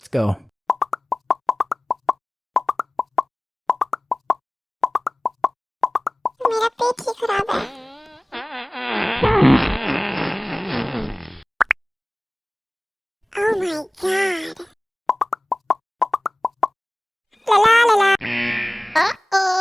Let's go. मेरा पेट ही खराब है। Oh my god. La la la la. Uh-oh.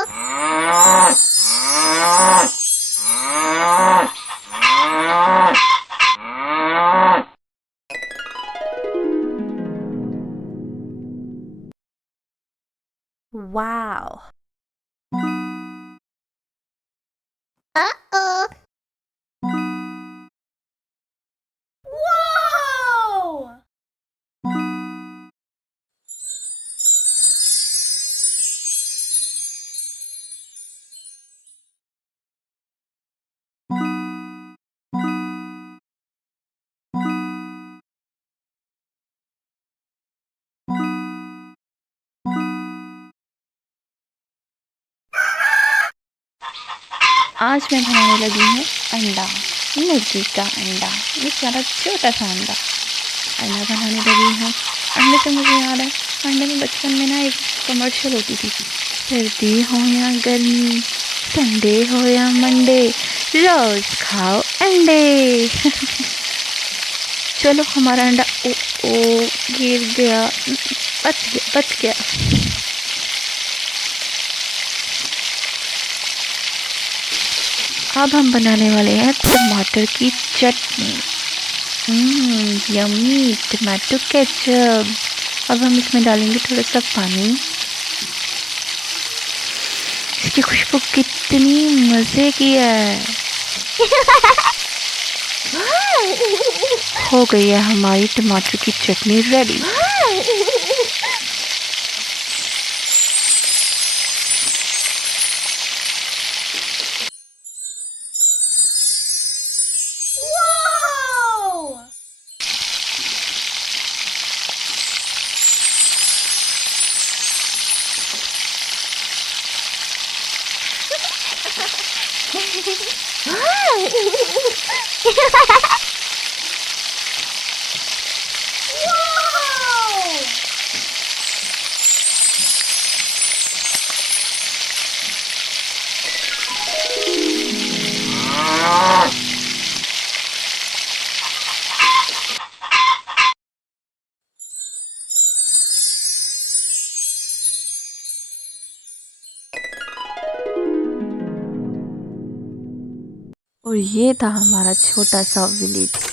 Wow. Uh-oh. Whoa! आज मैं बनाने लगी हूँ अंडा, मुर्गी का अंडा। ये सारा छोटा सा अंडा बनाने लगी हूँ। अंडे से मुझे याद है, अंडे में बचपन में ना एक कमर्शियल होती थी, सर्दी हो या गर्मी, संडे हो या मंडे, रोज खाओ अंडे। चलो हमारा अंडा ओ गिर गया, बच गया। अब हम बनाने वाले हैं टमाटर की चटनी। Yummy tomato ketchup. अब हम इसमें डालेंगे थोड़ा सा पानी। इसकी खुशबू कितनी मज़े की है। हो गई है हमारी टमाटर की चटनी रेडी। और ये था हमारा छोटा सा विलेज।